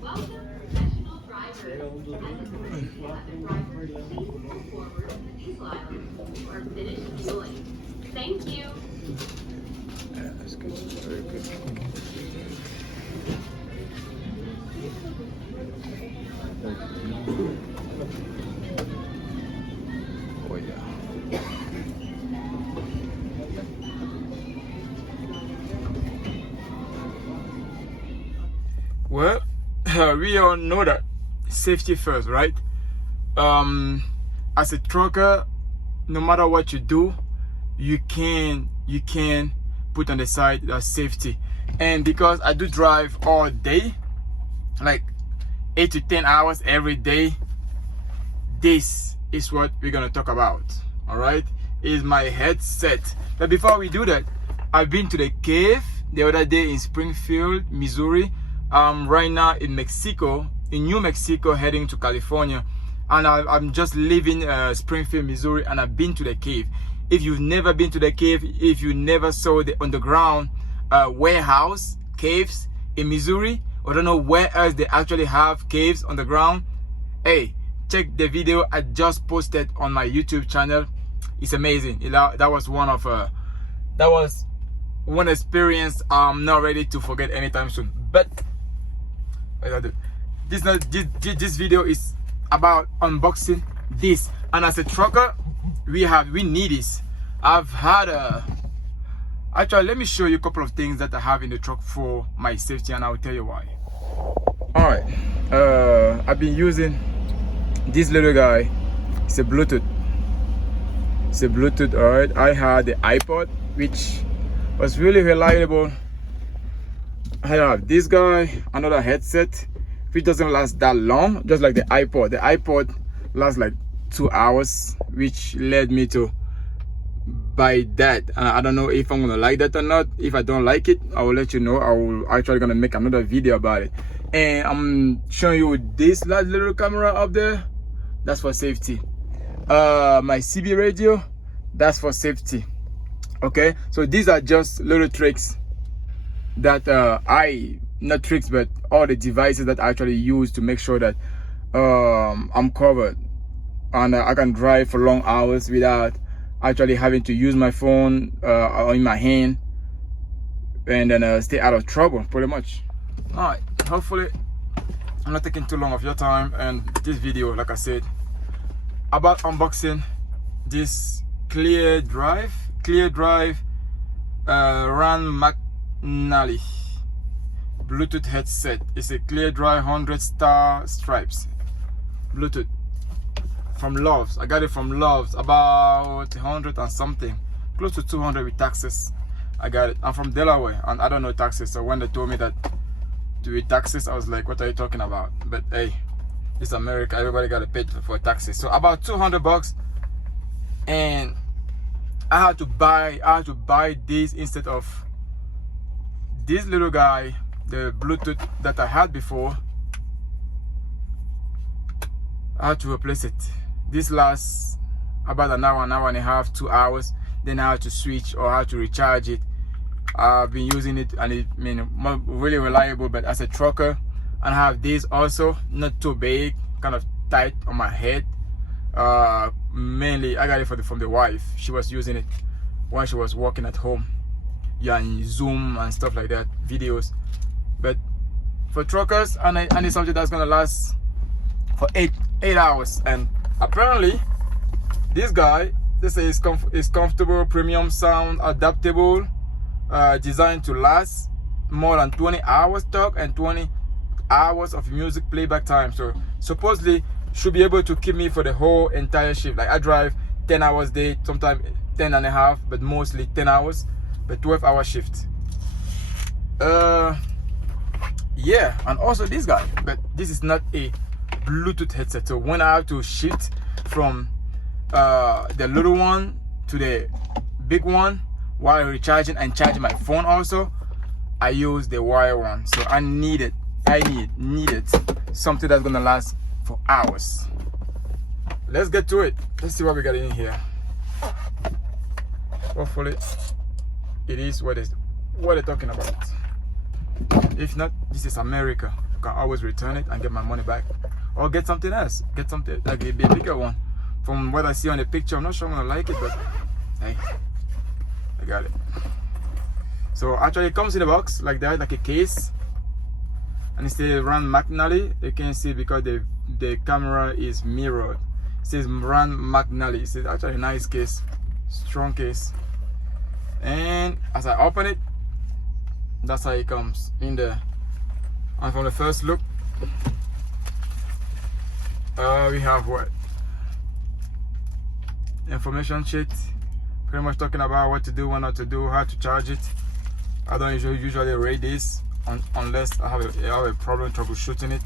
Welcome, professional drivers. As a courtesy, have the driver's seat pulled forward to the fuel aisle or finish fueling. Thank you. Yeah, that's good. Very good. Oh yeah. Well, we all know that safety first, right? As a trucker, no matter what you do, you can put on the side that safety. And because I do drive all day, like 8 to 10 hours every day, this is what we're gonna talk about. All right, is my headset. But before we do that, I've been to the cave the other day in Springfield, Missouri. Right now in Mexico, in New Mexico, heading to California, and I'm just leaving Springfield, Missouri, and I've been to the cave. If you've never been to the cave, if you never saw the underground warehouse caves in Missouri, or don't know where else they actually have caves on the ground, hey, check the video I just posted on my YouTube channel. It's amazing. That was one experience I'm not ready to forget anytime soon. But this video is about unboxing this, and as a trucker, we need this. I've had actually, let me show you a couple of things that I have in the truck for my safety, and I'll tell you why. All right, I've been using this little guy. It's a Bluetooth. All right, I had the iPod, which was really reliable. I have this guy, another headset, which doesn't last that long, just like the iPod. The iPod lasts like 2 hours, which led me to buy that. I don't know if I'm gonna like that or not. If I don't like it, I will let you know. I will actually gonna make another video about it. And I'm showing you this last little camera up there. That's for safety. My CB radio, that's for safety. Okay, so these are just little tricks that not tricks, but all the devices that I actually use to make sure that I'm covered and I can drive for long hours without actually having to use my phone in my hand, and then stay out of trouble, pretty much. All right, hopefully I'm not taking too long of your time. And this video, like I said, about unboxing this Clear Drive Rand McNally Bluetooth headset. It's a Clear Drive 100 star stripes Bluetooth from Loves. I got it from Loves, about 100 and something, close to 200 with taxes. I got it. I'm from Delaware and I don't know taxes, so when they told me that with taxes, I was like, what are you talking about? But hey, it's America, everybody got to pay for taxes. So about 200 bucks, and I had to buy this instead of this little guy, the Bluetooth that I had before. I had to replace it. This lasts about an hour and a half, 2 hours. Then I had to switch, or I had to recharge it. I've been using it, and it really reliable. But as a trucker, and I have this also, not too big, kind of tight on my head. Mainly I got it from the wife. She was using it when she was working at home, yeah, in Zoom and stuff like that, videos. But for truckers, and it's something that's gonna last for 8 hours. And apparently this guy, they say is comfortable, premium sound, adaptable, designed to last more than 20 hours talk and 20 hours of music playback time. So supposedly should be able to keep me for the whole entire shift. Like I drive 10 hours a day, sometimes 10 and a half, but mostly 10 hours, but 12-hour shift. Yeah, and also this guy, but this is not a Bluetooth headset. So when I have to shift from the little one to the big one while recharging and charging my phone also, I use the wire one. So I needed something that's gonna last for hours. Let's get to it. Let's see what we got in here. Hopefully it is what they're talking about. If not, this is America. You can always return it and get my money back, or get something else. Get something like a bigger one. From what I see on the picture, I'm not sure I'm gonna like it, but hey, I got it. So actually, it comes in a box like that, like a case, and it says Rand McNally. You can see because the camera is mirrored. It says Rand McNally. It's actually a nice case, strong case. And as I open it, that's how it comes in there. And from the first look, we have what? Information sheet, pretty much talking about what to do, what not to do, how to charge it. I don't usually read this unless I have a problem troubleshooting it,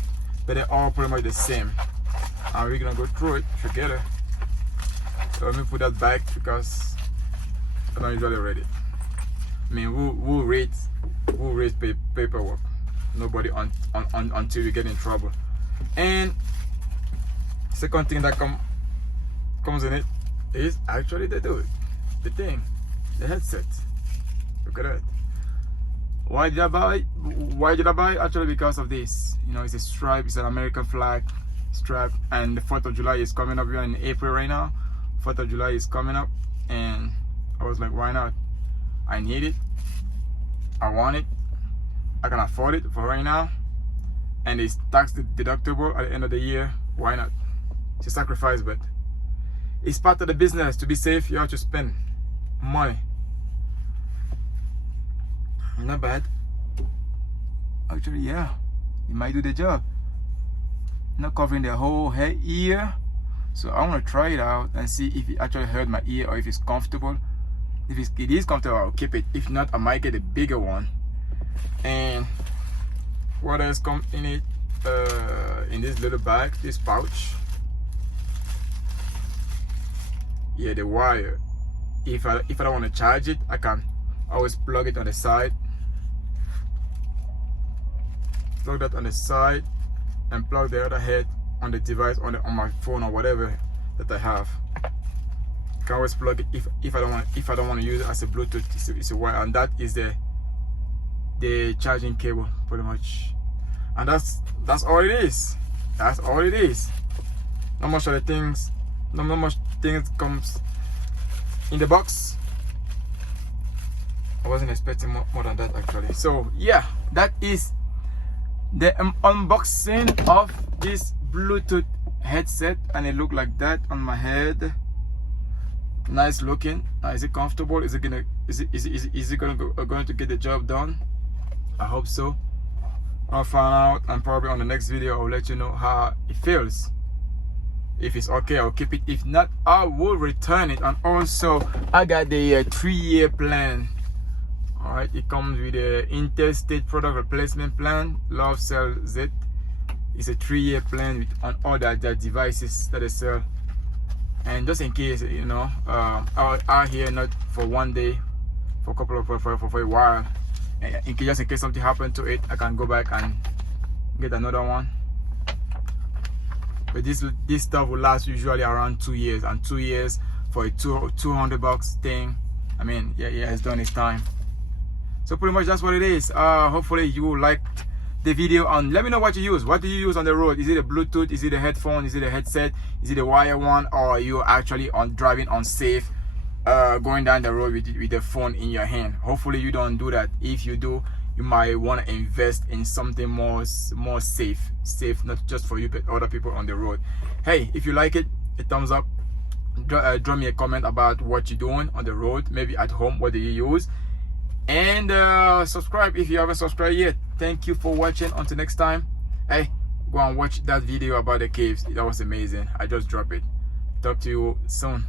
but they're all pretty much the same, and we're gonna go through it together. So let me put that back because I don't usually read it. I mean, who reads paperwork? Nobody until you get in trouble. And second thing that comes in it is actually the headset. Look at that. Why did I buy? Actually, because of this. You know, it's a stripe. It's an American flag stripe, and the 4th of July is coming up. We're in April right now. 4th of July is coming up, and I was like, why not? I need it. I want it. I can afford it for right now, and it's tax deductible at the end of the year. Why not? It's a sacrifice, but it's part of the business. To be safe, you have to spend money. Not bad. Actually, yeah, it might do the job. Not covering the whole head ear, so I want to try it out and see if it actually hurt my ear or if it's comfortable. If it is comfortable, I'll keep it. If not, I might get a bigger one. And what else comes in it? In this little bag, this pouch. Yeah, the wire. If I don't want to charge it, I can always plug it on the side. Plug that on the side and plug the other head on the device on my phone or whatever that I have. I can always plug it if I don't want to use it as a Bluetooth. It's a wire, and that is the charging cable pretty much. And that's all it is. That's all it is. Not much of the things. Not much things comes in the box. I wasn't expecting more than that actually. So yeah, that is the unboxing of this Bluetooth headset, and it looked like that on my head. Nice looking. Is it comfortable? Is it going to get the job done? I hope so. I'll find out, and probably on the next video I'll let you know how it feels. If it's okay, I'll keep it. If not, I will return it. And also I got the 3-year plan. All right, it comes with the interstate product replacement plan. Love sells it. It's a 3-year plan with on all their devices that they sell. And just in case, you know, out here not for one day, for a couple of for a while, just in case something happened to it, I can go back and get another one. But this stuff will last usually around 2 years, and 2 years for a $200 thing. I mean, yeah, it's done its time. So pretty much that's what it is. Hopefully you like the video, and let me know what you use. What do you use on the road? Is it a Bluetooth? Is it a headphone? Is it a headset? Is it a wire one? Or are you actually driving unsafe, going down the road with the phone in your hand? Hopefully you don't do that. If you do, you might want to invest in something more safe, not just for you but other people on the road. Hey, if you like it, a thumbs up. Drop me a comment about what you're doing on the road, maybe at home. What do you use? And subscribe if you haven't subscribed yet. Thank you for watching. Until next time, hey, go and watch that video about the caves. That was amazing. I just dropped it. Talk to you soon.